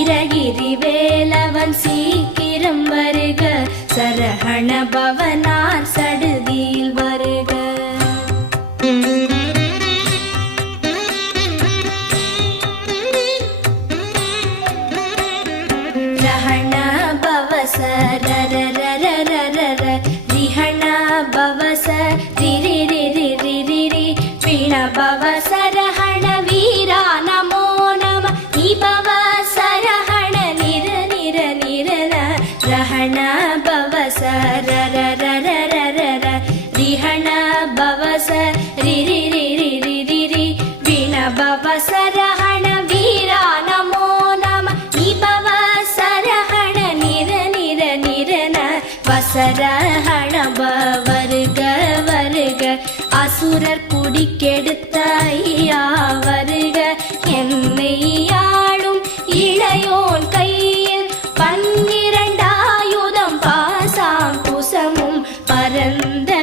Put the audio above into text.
வீரகிரி வேலவன் சீக்கிரம் வருக, சரஹண பவனார் சடுதியில் வருக. ரஹண பவச ரரரரரரர, ரிஹண பவச ரிரிரிரிரிரிரி, பிண பவச ரஹண வீரா நமோ நம, நிபவ சரஹண நிர நிர நிரன, ரஹண பவச ரரரரரரர, ரிஹண பவச ரிரிரிரிரிரிரி, பிண பவச ரஹண வீரா நமோ நம, நிபவ சரஹண நிர நிர நிரன, வசரஹண வருக வருக, அசுரர் குடிக்கெடு